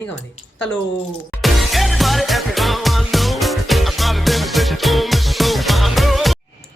Hello.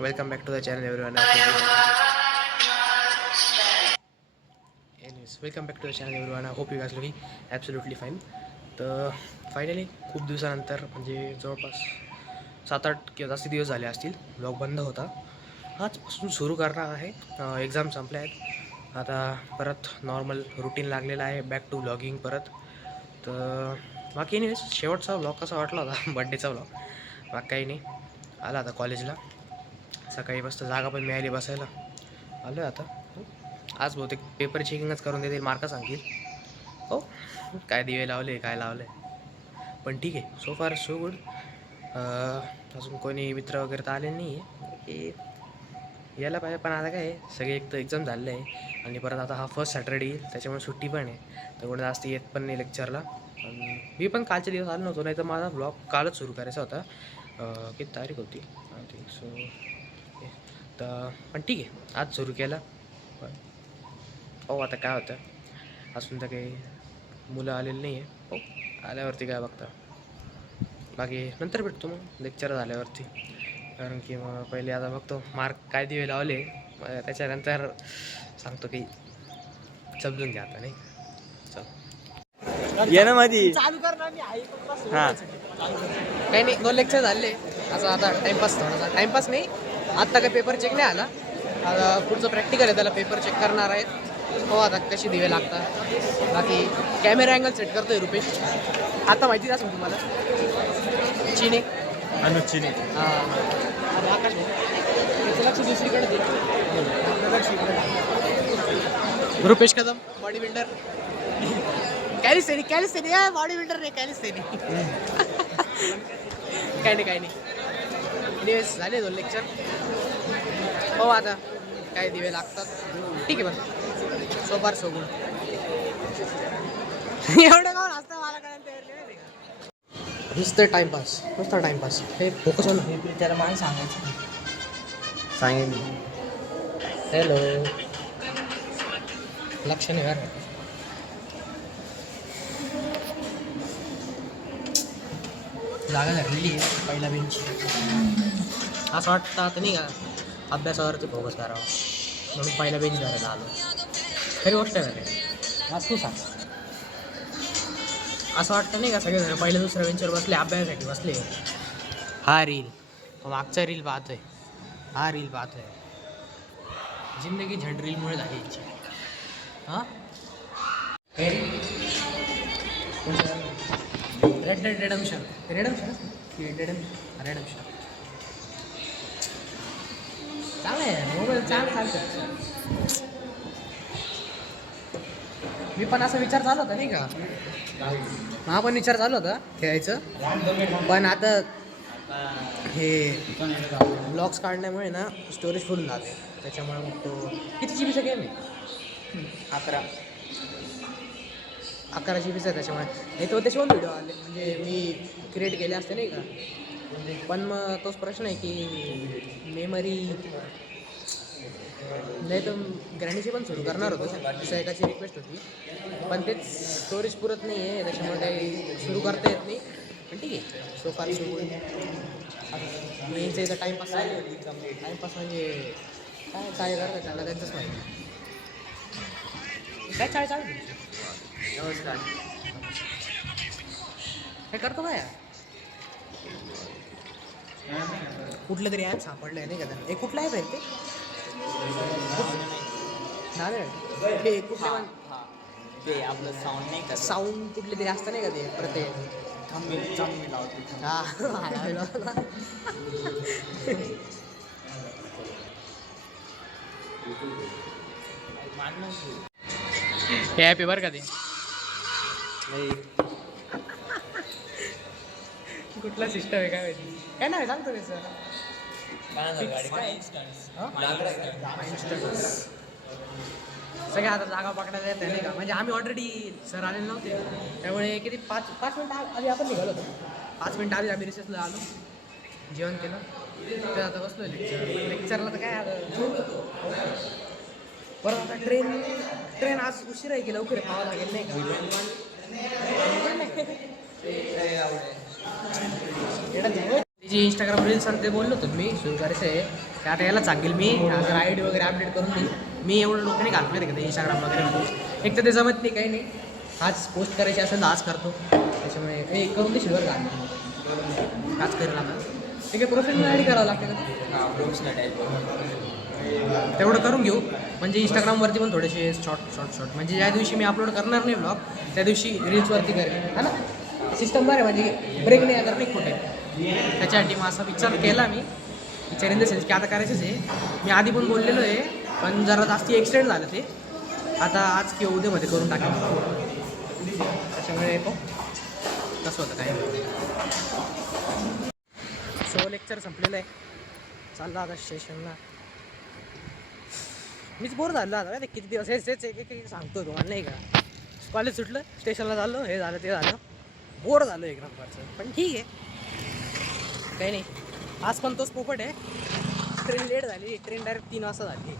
Welcome back to the channel everyone. Welcome back to the channel everyone. Hope you guys looking absolutely fine. तर finally खूप दिवसानंतर म्हणजे जवळपास 7-8 किंवा जास्ती दिवस झाले असतील ब्लॉग बंद होता. आजपासून सुरू करणार आहे. एक्झाम संपल्या आहेत. आता परत नॉर्मल रुटीन लागलेलं आहे. बॅक टू ब्लॉगिंग परत. तर बाकी नाही, शेवटचा व्लॉग कसा वाटला होता बड्डेचा व्लॉग. बाकी काही नाही. आला आता कॉलेजला. सकाळी मस्त जागा पण मिळाली बसायला. आलो आहे आता. आज बहुतेक पेपर चेकिंगच करून देतील, मार्क सांगतील. हो, काय दिवे लावले काय लावले, पण ठीक आहे. सो फार सो गुड. अजून कोणी मित्र वगैरे तर आले नाही आहे की यायला पाहिजे. पण आता काय आहे, सगळे एक तर एक्झाम झालेलं आहे आणि परत आता हा फर्स्ट सॅटर्डे येईल, त्याच्यामुळे सुट्टी पण आहे. तर कोणी जास्त येत पण नाही लेक्चरला. मी पण कालचे दिवस आलो नव्हतो, नाही तर माझा ब्लॉग कालच सुरू करायचा होता. किती तारीख होती आय थिंक सो. तर पण ठीक आहे, आज सुरू केला. पण हो, आता काय होतं, अजून तर काही मुलं आलेली नाही आहे. हो, आल्यावरती काय बघता. बाकी नंतर भेटतो मग लेक्चर झाल्यावरती. कारण की मग पहिले आता बघतो मार्क काय दिवे लावले, त्याच्यानंतर सांगतो काही. समजून घ्या आता, नाही चल ये ना मध्ये चालू कर ना. मी हां, काही नाही, 2 लेक्चर झाले. असं आता टाईमपास, थोडासा टाईमपास नाही. आत्ता काय पेपर चेक नाही आला. आता पुढचं प्रॅक्टिकल आहे, त्याला पेपर चेक करणार आहेत. हो, आता कशी दिवे लागतात. बाकी कॅमेरा अँगल सेट करतोय रुपेश. आता माहितीच असेल तुम्हाला, चिने अनुचिनी हां, आणि आकाश त्याचं लक्ष दुसरीकडे दे. Rupesh Kadam body builder. Calisthenics body builder नाही, कॅलिस्थेनी. काही नाही. दिवस झाले 2 लेक्चर. हो, आता काय दिवे लागतात. ठीक आहे. पण सो फार सो गुड. एवढं का असतं मला कळायला नुसतं टाइमपास. हे फोकस ऑन. त्याला मला सांगायचं सांगेन. हॅलो, लक्ष नाही बरं. जागा धरलेली आहे पहिला बेंच. असं वाटतं आता नाही का अभ्यासावरती फोकस करावा, म्हणून पहिला बेंच धरायला आलो. खरी गोष्ट आहे का? आज तू सांग. असं वाटतं नाही का सगळेजण पहिल्या दुसऱ्या बेंचवर बसले, अभ्यासासाठी बसले. हा रील, तो मागचा रील पाहतोय. हा रील पाहतोय. जिंदगी झंड रीलमुळे झाली याची. हां, रेड डेड रेडम्शन. चांगलं आहे मोबाईल, चांगलं चालतं. मी पण असा विचार चालू होता नाही का, हा पण विचार चालू होता खेळायचं. पण आता हे ब्लॉग्स काढण्यामुळे ना स्टोरेज फुल झाले. त्याच्यामुळे मग तो किती जीबीचा गेम आहे? 11 जीबीचा आहे. त्याच्यामुळे नाही तो त्याच्यावर व्हिडिओ आले, म्हणजे मी क्रिएट केले असते नाही का. पण मग तोच प्रश्न आहे की मेमरी नाही. तर ग्रॅनीची पण सुरू करणार होतो, असं एकाची रिक्वेस्ट होती. पण तेच स्टोरेज पुरत नाही आहे, त्याच्यामुळे काही सुरू करता येत नाही. पण ठीक आहे, सो फार सो गुड. यांचं इथं टाईमपास म्हणजे काय चाळे करतात त्यांना त्यांचंच माहिती. काय चाळे चालू नमस्कार. काय करतो काय? कुठलं तरी ॲप सापडलं आहे नाही का त्यांना. हे कुठलं ॲप आहे ते? ते कुठलं ते आपलं साऊंड नाही का, साऊंड कुठले तरी असतं नाही का ते प्रत्येक. थांबी लावतो. हे ॲप आहे बरं का ते. कुठला सिस्टम आहे काय माहिती. काय नाव आहे सांगतो त्याचं. सगळ्या आता जागा पकडायला येत नाही का. म्हणजे आम्ही ऑलरेडी सर आलेले नव्हते, त्यामुळे किती 5 मिनटं आधी आपण निघालो होतो. 5 मिनटं आधी आम्ही रिसेसला आलो, जेवण केलं, तर आता बसलो लेक्चरला. तर काय आता परत आता ट्रेन आज उशिरा आहे की लवकर पाहावं लागेल नाही का. तिची इंस्टाग्राम रील्स आणि ते बोललो होतो मी सुरू करायचं आहे ते आता याला सांगेल मी आता आय डी वगैरे अपडेट करून देईल मी एवढं लोकांनी घालत नाही का इंस्टाग्राम वगैरे पोस्ट एक तर ते जमत नाही काही नाही आज पोस्ट करायची असेल तर आज करतो त्याच्यामुळे काही करून दे शिवर घाल आज करेल आता ते काही प्रोफेशनल आय डी करावं लागतं का प्रोफेशनल टाईप तेवढं करून घेऊ म्हणजे इंस्टाग्रामवरती पण थोडेसे शॉर्ट म्हणजे ज्या दिवशी मी अपलोड करणार नाही ब्लॉग त्या दिवशी रील्सवरती करेल हा ना सिस्टम बरं आहे म्हणजे ब्रेक नाही अगर नाही कुठे त्याच्यासाठी मग असा विचार केला मी विचार इन द सेन्स की आता करायचंच आहे मी आधी पण बोललेलो आहे पण जरा जास्ती एक्सटेंड झालं ते आता आज किंवा उद्यामध्ये करून टाकेल त्याच्यामुळे कसं होतं काय सो लेक्चर संपलेलं आहे चाललं आता स्टेशनला मीच बोर झालो आता ते किती दिवस हेच एक सांगतो तुम्हाला नाही का कॉलेज सुटलं स्टेशनला चाललो हे झालं ते झालं बोर झालो एक नंबरचं पण ठीक आहे काही नाही आज पण तोच पोपट आहे ट्रेन लेट झाली ट्रेन डायरेक्ट 3 वाजता झाली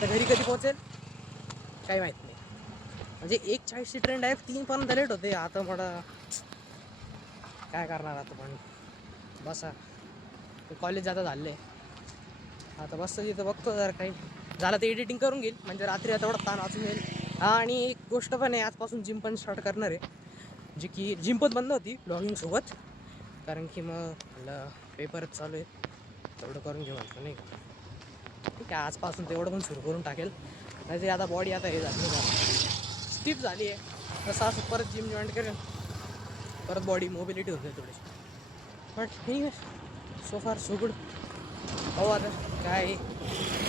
तर घरी कधी पोहोचेल काही माहीत नाही म्हणजे 1:40ची ट्रेन डायरेक्ट 3पर्यंत लेट होते आता मला काय करणार आता पण बसा कॉलेज आता झालं आहे आता बसतं तिथं बघतो जर काही झालं तर एडिटिंग करून घेईल म्हणजे रात्री आता एवढा ताण वाचून येईल आणि एक गोष्ट पण आहे आजपासून जिम पण स्टार्ट करणार आहे जी की जिम पण बंद होती ब्लॉगिंगसोबत कारण की मग म्हटलं पेपरच चालू आहे तेवढं करून घेऊ म्हटलं नाही का ठीक आहे आजपासून तेवढं पण सुरू करून टाकेल नाही ते आता बॉडी आता हे झाली नाही स्टिफ झाली आहे तसं असं परत जिम जॉईन करेल परत बॉडी मोबिलिटी होते थोडीशी बट ठीक आहे सो फार सो गुड हो आता काय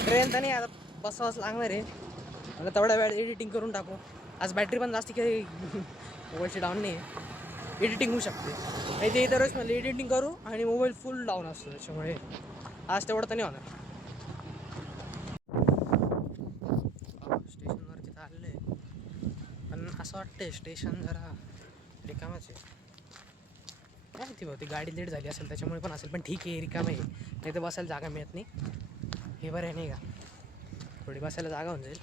ट्रेन तर नाही आता बसावंच लागणार आहे आता तेवढ्या वेळ एडिटिंग करून टाकू आज बॅटरी पण जास्त काही मोबाईलची डाऊन नाही आहे एडिटिंग होऊ शकते आणि ते इतर वेळेस मला एडिटिंग करू आणि मोबाईल फुल डाऊन असतो त्याच्यामुळे आज तेवढं तर नाही होणार स्टेशनवरती तर आलेलं आहे पण असं वाटतंय स्टेशन जरा रिकामच आहे काय माहिती भाऊ ती गाडी लेट झाली असेल त्याच्यामुळे पण असेल पण ठीक आहे रिकाम आहे नाही तर बसायला जागा मिळत नाही हे बरं आहे नाही का थोडी बसायला जागा होऊन जाईल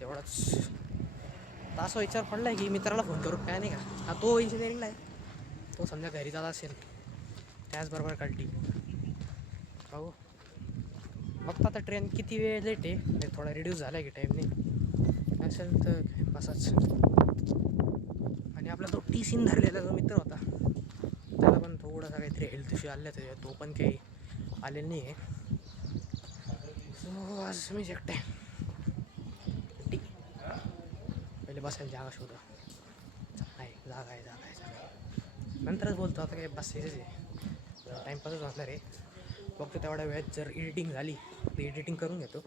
तेवढाच तर असा विचार पडला आहे की मित्राला फोन करू काय नाही का हा तो इंजिनिअरिंगला आहे तो समजा घरी जात असेल त्याचबरोबर कळटी भाऊ बघता आता ट्रेन किती वेळ लेट आहे थोडा रिड्यूस झाला आहे की टाईमने असेल तर असाच आणि आपला तो सीन धरलेला जो मित्र होता त्याला पण थोडासा काहीतरी हेल्थ इश्यू आले तर तो पण काही आलेला नाही आहे सो आज मी एकटा ठीक पहिले बसायला जागा शोधा आहे जागा आहे नंतरच बोलतो आता काय बसायचंच आहे टाईमपासच वाचणार आहे फक्त तेवढ्या वेळेत जर एडिटिंग झाली तर एडिटिंग करून घेतो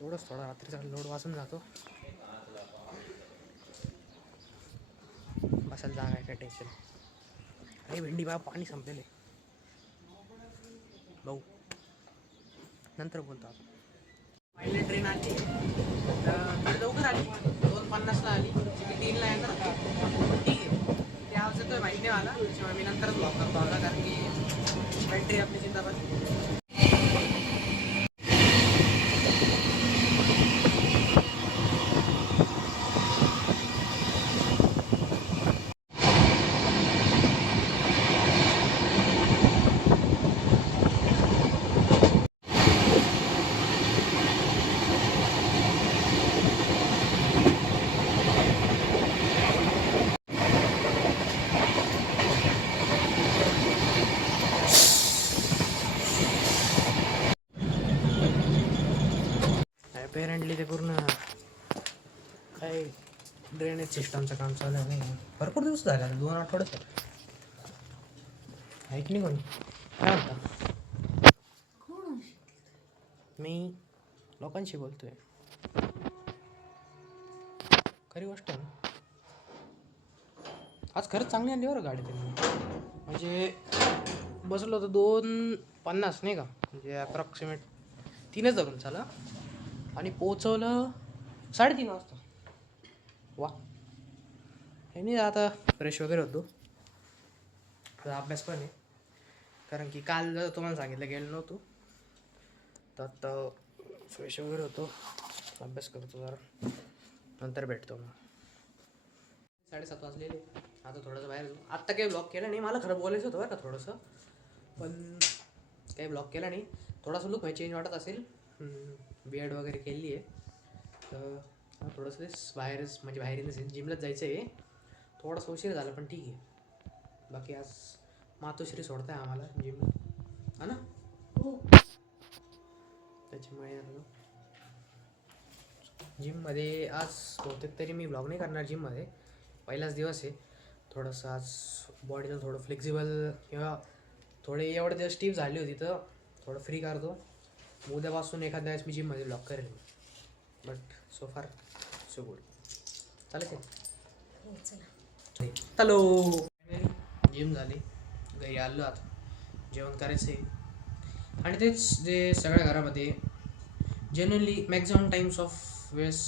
तेवढंच थोडा रात्रीचा लोड वाचून जातो बसायला जागा आहे काय टेन्शन अरे भेंडी बा पाणी संपलेले भाऊ नंतर बोलतो आपण पहिली ट्रेन आली तर लवकर आली 2:50ला आली 3ला येणार ठीक आहे ते आवाज तर माहिती नाही मला त्याच्यामुळे मी नंतरच ब्लॉक करतो आता कारण की बॅटरी आपली जिंदाबाद अपेरंटली ते पूर्ण काय ड्रेनेज सिस्टमचं काम चालू आहे नाही भरपूर दिवस झाले 2 आठवड्यात ऐक नाही कोणी काय म्हणता मी लोकांशी बोलतोय खरी गोष्ट आहे ना आज खरंच चांगली आणली बरं गाडी त्यांनी म्हणजे बसलो होतं 2:50 नाही का म्हणजे अप्रॉक्सिमेट 3च धरून चाला आणि पोचवलं 3:30 वाजता वा हे नाही आता फ्रेश वगैरे होतो अभ्यास पण आहे कारण की काल तुम्हाला सांगितलं गेलं नव्हतो तर आता फ्रेश वगैरे होतो अभ्यास करतो जरा नंतर भेटतो मग 7:30 वाजलेले. आता थोडंसं बाहेर जाऊ. आत्ता काही ब्लॉग केला नाही, मला खरं बोलायचं होतं बरं का थोडंसं, पण काही ब्लॉग केला नाही. थोडासा लुक म्हणजे चेंज वाटत असेल. बिअर्ड वगैरे केली आहे, तर थोडंसं तेच बाहेरच म्हणजे बाहेर जिमलाच जायचं आहे. थोडासा उशीर झाला पण ठीक आहे. बाकी आज मातोश्री सोडताय आम्हाला जिमला, हा ना. हो. त्याच्यामुळे जिममध्ये आज बहुतेक तरी मी ब्लॉग नाही करणार जिममध्ये. पहिलाच दिवस आहे. थोडंसं आज बॉडीला थोडं फ्लेक्झिबल किंवा थोडे एवढे दिवस स्टीफ झाली होती तर थोडं फ्री करतो. उद्यापासून एखाद्या वेळेस मी जिममध्ये ब्लॉग करेल, बट सो फार सो गुड. चालेल ते. हो चला. हॅलो, जिम झाली, घरी आलो, आता जेवण करायचं आहे. आणि तेच जे सगळ्या घरामध्ये जनरली मॅक्झिमम टाईम्स ऑफ वेळेस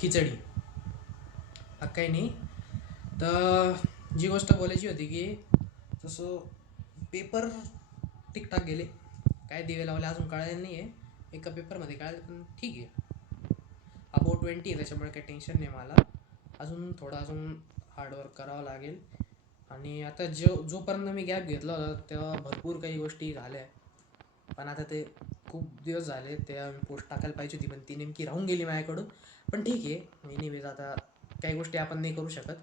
खिचडी, हा काही नाही. तर जी गोष्ट बोलायची होती की तसं पेपर टिकटाक गेले, काय दिवे लावले अजून कळायला नाही आहे. एका पेपरमध्ये कळालं पण ठीक आहे. अबाउट 20 आहे, त्याच्यामुळे काही टेन्शन नाही मला. अजून हार्डवर्क करावं लागेल. आणि आता जोपर्यंत मी गॅप घेतला होता तेव्हा भरपूर काही गोष्टी झाल्या, पण आता ते खूप दिवस झाले. त्या पोस्ट टाकायला पाहिजे होती पण ती नेमकी राहून गेली माझ्याकडून. पण ठीक आहे, एनिवेज आता काही गोष्टी आपण नाही करू शकत.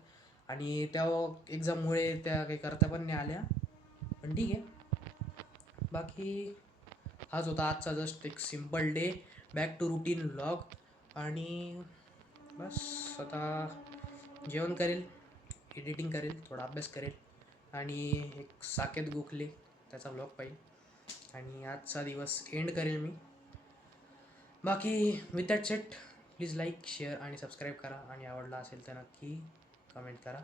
आणि त्या एक्झाममुळे त्या काही करता पण नाही आल्या, पण ठीक आहे. बाकी हाच होता आजचा जस्ट एक simple day, back to routine vlog. आणि बस आता जेवण करेल, एडिटिंग करेल, थोडा अभ्यास करेल आणि एक साकेत गोखले त्याचा व्लॉग पाहिजे आणि आजचा दिवस एंड करेल मी. बाकी with that set, please like, share आणि सबस्क्राईब करा. आणि आवडला असेल तर नक्की कमेंट करा.